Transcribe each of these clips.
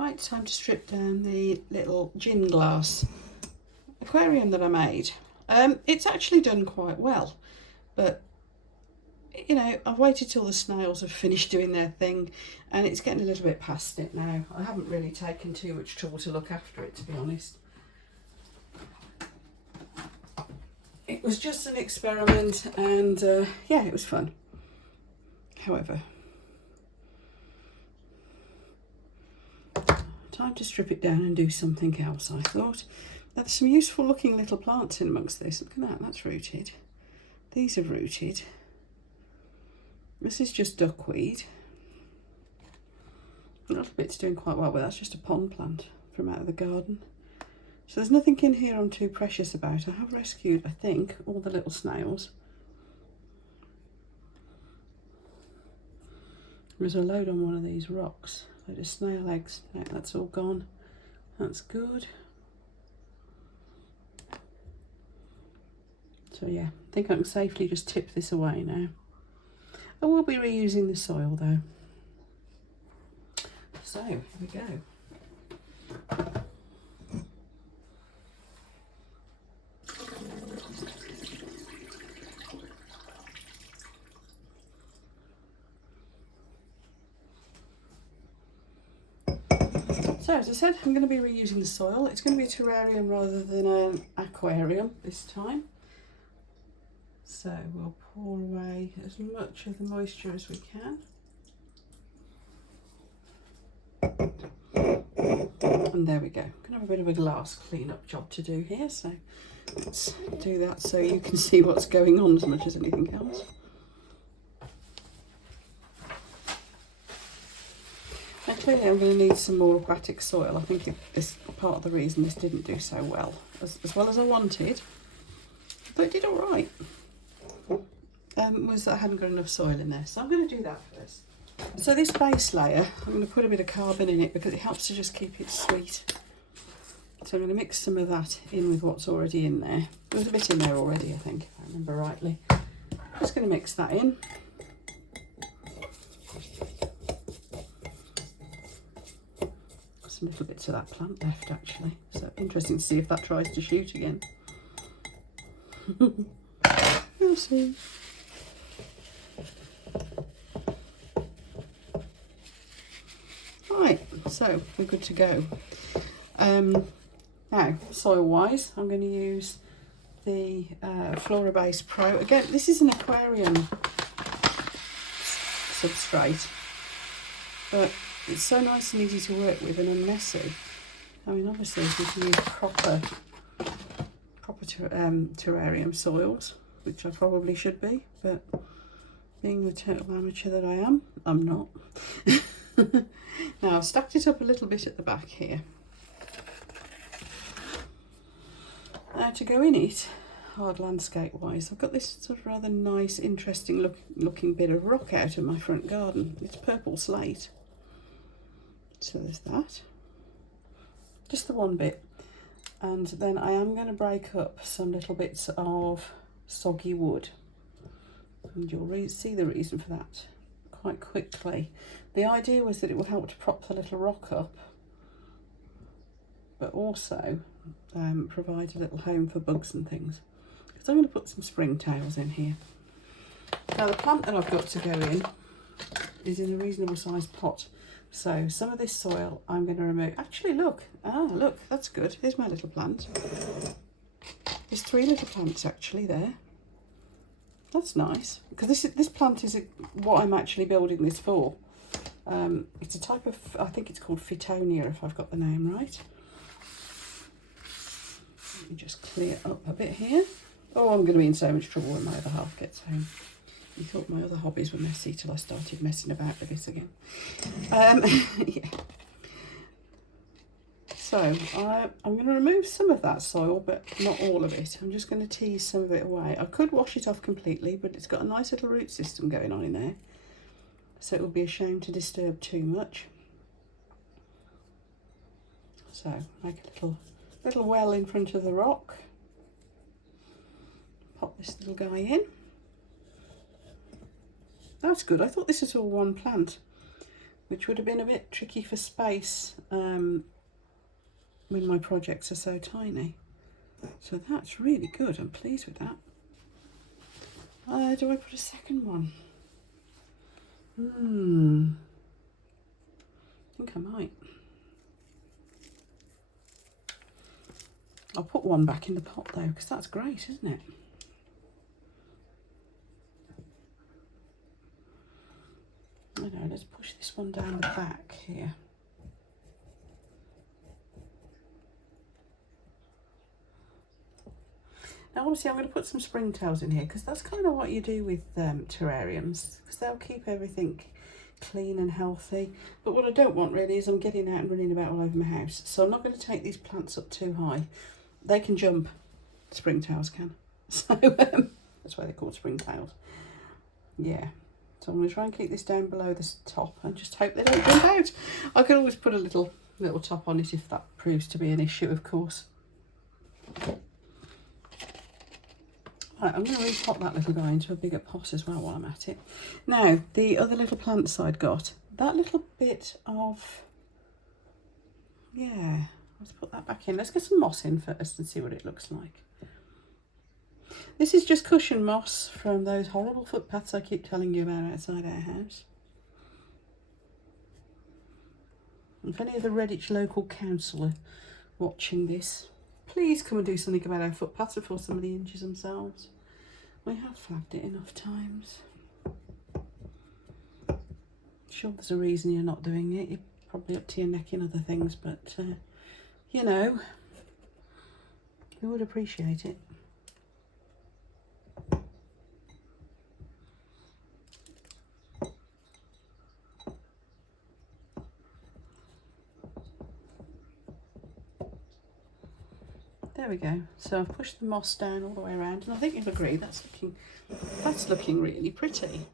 Right, time to strip down the little gin glass aquarium that I made. It's actually done quite well, but you know, I've waited till the snails have finished doing their thing and it's getting a little bit past it now. I haven't really taken too much trouble to look after it, to be honest. It was just an experiment and yeah, it was fun. However, time to strip it down and do something else, I thought. Now, there's some useful looking little plants in amongst this. Look at that, that's rooted. These are rooted. This is just duckweed. A little bit's doing quite well, but that's just a pond plant from out of the garden. So there's nothing in here I'm too precious about. I have rescued, I think, all the little snails. There's a load on one of these rocks. Load of snail eggs. No, that's all gone. That's good. So yeah, I think I can safely just tip this away now. I will be reusing the soil though. So here we go. So as I said, I'm going to be reusing the soil. It's going to be a terrarium rather than an aquarium this time. So we'll pour away as much of the moisture as we can. And there we go. I'm going to have a bit of a glass clean-up job to do here, so let's do that so you can see what's going on as much as anything else. Now clearly I'm going to need some more aquatic soil. I think this part of the reason this didn't do so well, as well as I wanted, but it did all right. Was that I hadn't got enough soil in there, so I'm going to do that first. So this base layer, I'm going to put a bit of carbon in it because it helps to just keep it sweet. So I'm going to mix some of that in with what's already in there. There was a bit in there already, I think, if I remember rightly. Just going to mix that in. Some little bits of that plant left actually, so interesting to see if that tries to shoot again. We'll see. Right, so we're good to go. Now, soil-wise, I'm going to use the Flora Base Pro. Again, this is an aquarium substrate, but it's so nice and easy to work with and unmessy. I mean, obviously, if you can use proper terrarium soils, which I probably should be, but being the total amateur that I am, I'm not. Now I've stacked it up a little bit at the back here. Now to go in it, hard landscape wise, I've got this sort of rather nice, interesting looking bit of rock out of my front garden. It's purple slate. So there's that. Just the one bit. And then I am going to break up some little bits of soggy wood. And you'll see the reason for that quite quickly. The idea was that it would help to prop the little rock up, but also provide a little home for bugs and things. Because I'm going to put some springtails in here. Now the plant that I've got to go in is in a reasonable sized pot. So some of this soil I'm going to remove. Actually look, look, that's good. Here's my little plant. There's 3 little plants actually there. That's nice, because this plant is what I'm actually building this for. It's a type of, I think it's called Fittonia, if I've got the name right. Let me just clear up a bit here. Oh, I'm going to be in so much trouble when my other half gets home. You thought my other hobbies were messy till I started messing about with this again. Yeah. So I'm going to remove some of that soil, but not all of it. I'm just going to tease some of it away. I could wash it off completely, but it's got a nice little root system going on in there. So it would be a shame to disturb too much. So make a little well in front of the rock. Pop this little guy in. That's good. I thought this was all one plant. which would have been a bit tricky for space when my projects are so tiny. So that's really good. I'm pleased with that. Do I put a second one? I think I might. I'll put one back in the pot though, because that's great, isn't it? I know, let's push this one down the back here. Now obviously I'm going to put some springtails in here, because that's kind of what you do with terrariums, because they'll keep everything clean and healthy. But what I don't want really is I'm getting out and running about all over my house. So I'm not going to take these plants up too high. They can jump, springtails can. So that's why they're called springtails. Yeah. So I'm going to try and keep this down below the top and just hope they don't jump out. I can always put a little top on it if that proves to be an issue, of course. Right, I'm going to repot that little guy into a bigger pot as well while I'm at it. Now, the other little plants I'd got, that little bit of, yeah, let's put that back in. Let's get some moss in first and see what it looks like. This is just cushion moss from those horrible footpaths I keep telling you about outside our house. If any of the Redditch local council are watching this, please come and do something about our footpaths before somebody injures themselves. We have flagged it enough times. Sure, there's a reason you're not doing it. You're probably up to your neck in other things, but you know, we would appreciate it. There we go. So I've pushed the moss down all the way around, and I think you'll agree that's looking really pretty.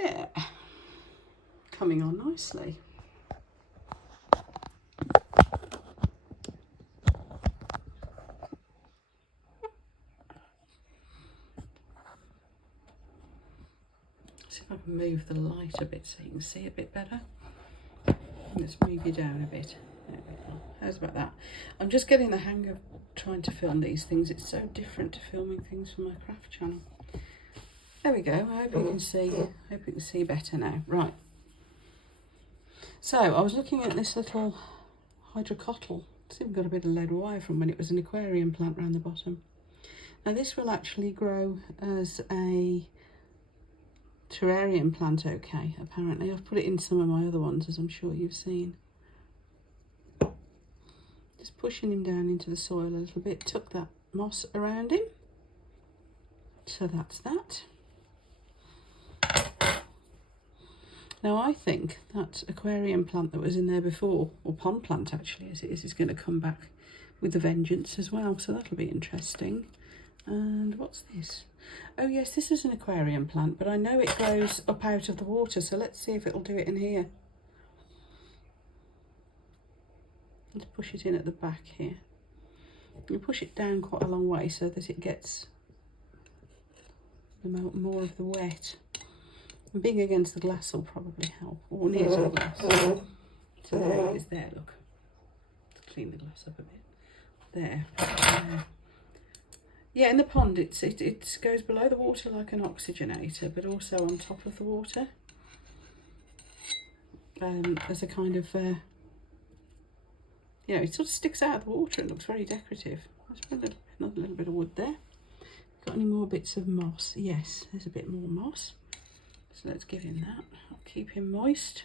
Yeah, coming on nicely. See if I can move the light a bit so you can see a bit better. Let's move you down a bit. There we go. How's about that? I'm just getting the hang of trying to film these things. It's so different to filming things for my craft channel. There we go. I hope you can see. I hope you can see better now. Right. So I was looking at this little hydrocotyle. It's even got a bit of lead wire from when it was an aquarium plant around the bottom. Now this will actually grow as a terrarium plant, okay, apparently. I've put it in some of my other ones, as I'm sure you've seen. Just pushing him down into the soil a little bit, tuck that moss around him. So that's that. Now I think that aquarium plant that was in there before, or pond plant actually as it is going to come back with a vengeance as well, so that'll be interesting. And what's this? Oh yes, this is an aquarium plant, but I know it grows up out of the water, so let's see if it'll do it in here. Let's push it in at the back here. You push it down quite a long way so that it gets more of the wet. And being against the glass will probably help, or near to the glass. So there it is there, look. Let's clean the glass up a bit. There. Yeah, in the pond it goes below the water like an oxygenator, but also on top of the water. As a kind of, you know, it sort of sticks out of the water. It looks very decorative. Let's put another little bit of wood there. Got any more bits of moss? Yes, there's a bit more moss. So let's give him that. I'll keep him moist.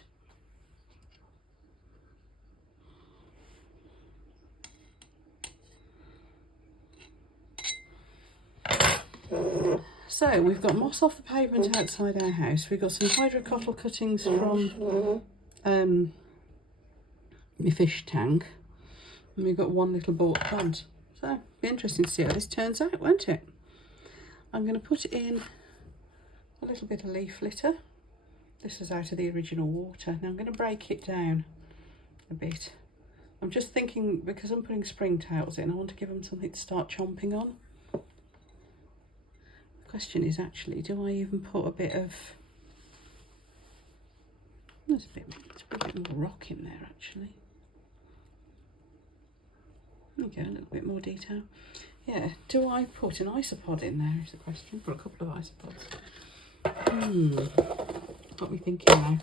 So we've got moss off the pavement outside our house. We've got some hydrocotyle cuttings from my fish tank. And we've got one little bought plant. So it'll be interesting to see how this turns out, won't it? I'm going to put in a little bit of leaf litter. This is out of the original water. Now I'm going to break it down a bit. I'm just thinking, because I'm putting springtails in, I want to give them something to start chomping on. Question is actually, do I even put a bit of... There's a bit more rock in there actually. There you go, a little bit more detail. Yeah, do I put an isopod in there is the question. Put a couple of isopods. Got me thinking now.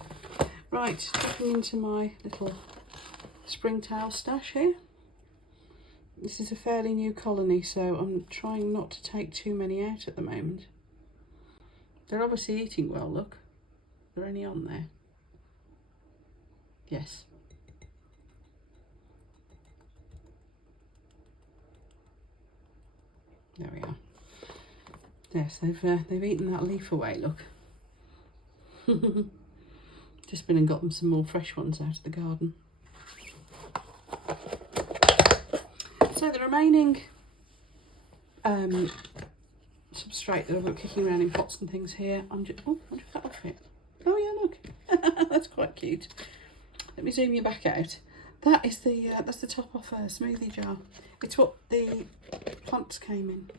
Right, dipping into my little springtail stash here. This is a fairly new colony, so I'm trying not to take too many out at the moment. They're obviously eating well, look. Are there any on there? Yes. There we are. Yes, they've eaten that leaf away, look. Just been and got them some more fresh ones out of the garden. So the remaining substrate that I've got kicking around in pots and things here, I'm just... Oh, I just cut off it. Oh yeah, look. That's quite cute. Let me zoom you back out. That is that's the top off a smoothie jar. It's what the plants came in.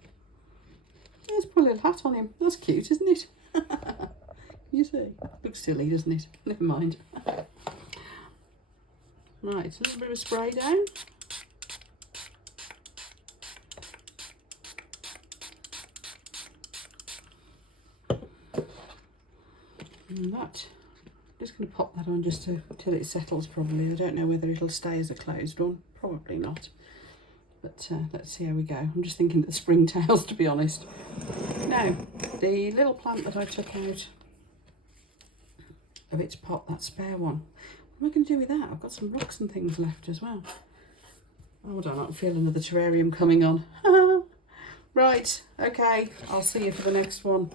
Let's put a little hat on him. That's cute, isn't it? You see? Looks silly, doesn't it? Never mind. Right, a little bit of spray down. And that, I'm just going to pop that on just till it settles probably. I don't know whether it'll stay as a closed one. Probably not. But let's see how we go. I'm just thinking of the springtails, to be honest. Now, the little plant that I took out of its pot, that spare one, what am I going to do with that? I've got some rocks and things left as well. Hold on, I can feel another terrarium coming on. Right, okay, I'll see you for the next one.